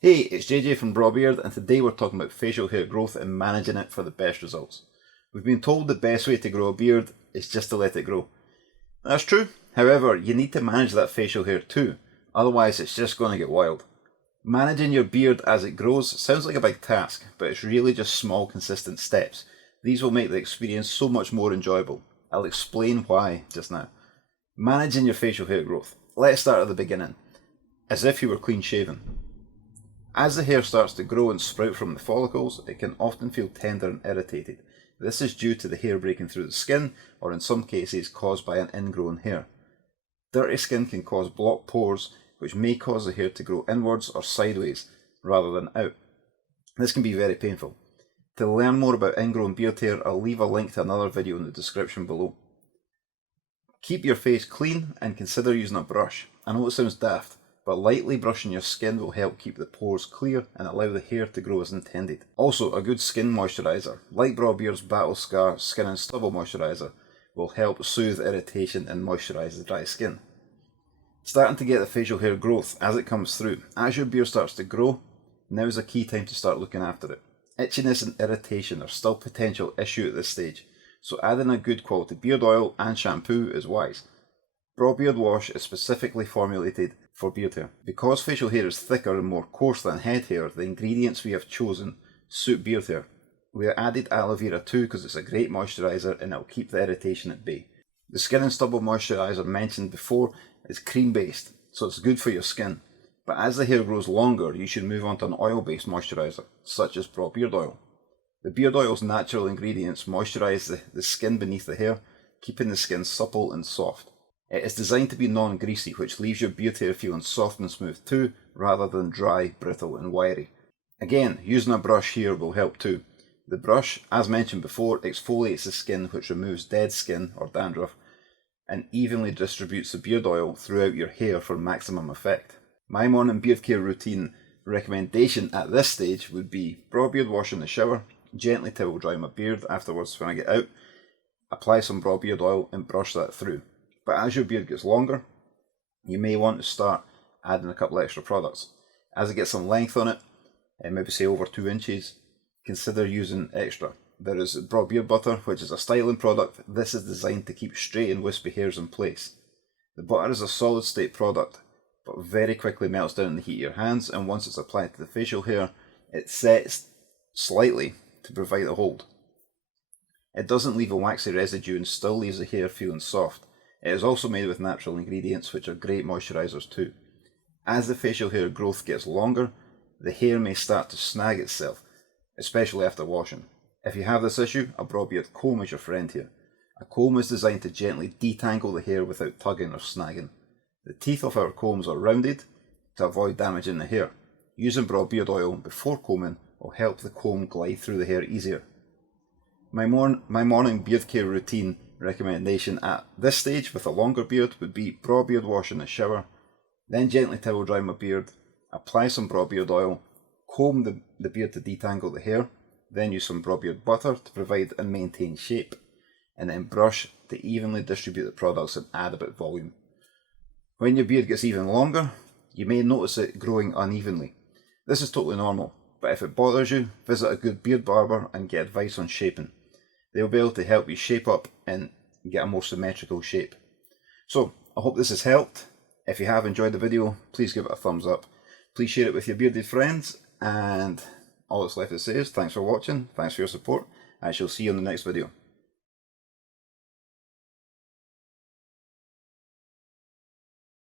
Hey, it's JJ from BrawBeard, and today we're talking about facial hair growth and managing it for the best results. We've been told the best way to grow a beard is just to let it grow. That's true, however, you need to manage that facial hair too, otherwise it's just going to get wild. Managing your beard as it grows sounds like a big task, but it's really just small consistent steps. These will make the experience so much more enjoyable. I'll explain why just now. Managing your facial hair growth. Let's start at the beginning, as if you were clean shaven. As the hair starts to grow and sprout from the follicles, it can often feel tender and irritated. This is due to the hair breaking through the skin, or in some cases caused by an ingrown hair. Dirty skin can cause blocked pores, which may cause the hair to grow inwards or sideways, rather than out. This can be very painful. To learn more about ingrown beard hair, I'll leave a link to another video in the description below. Keep your face clean and consider using a brush. I know it sounds daft, but lightly brushing your skin will help keep the pores clear and allow the hair to grow as intended. Also, a good skin moisturiser, like BrawBeard's Battle Scar Skin and Stubble Moisturiser, will help soothe irritation and moisturise the dry skin. Starting to get the facial hair growth as it comes through. As your beard starts to grow, now is a key time to start looking after it. Itchiness and irritation are still potential issue at this stage, so adding a good quality beard oil and shampoo is wise. BrawBeard Wash is specifically formulated for beard hair. Because facial hair is thicker and more coarse than head hair, the ingredients we have chosen suit beard hair. We have added aloe vera too because it's a great moisturiser and it will keep the irritation at bay. The Skin and Stubble Moisturiser mentioned before is cream based, so it's good for your skin. But as the hair grows longer, you should move on to an oil based moisturiser, such as BrawBeard Oil. The beard oil's natural ingredients moisturise the skin beneath the hair, keeping the skin supple and soft. It is designed to be non-greasy, which leaves your beard hair feeling soft and smooth too, rather than dry, brittle and wiry. Again, using a brush here will help too. The brush, as mentioned before, exfoliates the skin, which removes dead skin or dandruff, and evenly distributes the beard oil throughout your hair for maximum effect. My morning beard care routine recommendation at this stage would be BrawBeard Wash in the shower, gently towel dry my beard afterwards when I get out, apply some BrawBeard oil and brush that through. But as your beard gets longer, you may want to start adding a couple extra products. As it gets some length on it, maybe say over 2 inches, consider using extra. There is BrawBeard Butter, which is a styling product. This is designed to keep straight and wispy hairs in place. The butter is a solid state product, but very quickly melts down in the heat of your hands, and once it's applied to the facial hair, it sets slightly to provide a hold. It doesn't leave a waxy residue and still leaves the hair feeling soft. It is also made with natural ingredients, which are great moisturisers too. As the facial hair growth gets longer, the hair may start to snag itself, especially after washing. If you have this issue, a BrawBeard comb is your friend here. A comb is designed to gently detangle the hair without tugging or snagging. The teeth of our combs are rounded to avoid damaging the hair. Using BrawBeard oil before combing will help the comb glide through the hair easier. My morning beard care routine recommendation at this stage with a longer beard would be BrawBeard Wash in the shower, then gently towel dry my beard, apply some BrawBeard oil, comb the beard to detangle the hair, then use some BrawBeard Butter to provide and maintain shape, and then brush to evenly distribute the products and add a bit of volume. When your beard gets even longer, you may notice it growing unevenly. This is totally normal, but if it bothers you, visit a good beard barber and get advice on shaping. They'll be able to help you shape up and get a more symmetrical shape. So, I hope this has helped. If you have enjoyed the video, please give it a thumbs up. Please share it with your bearded friends, and all that's left to say is thanks for watching, thanks for your support. I shall see you on the next video.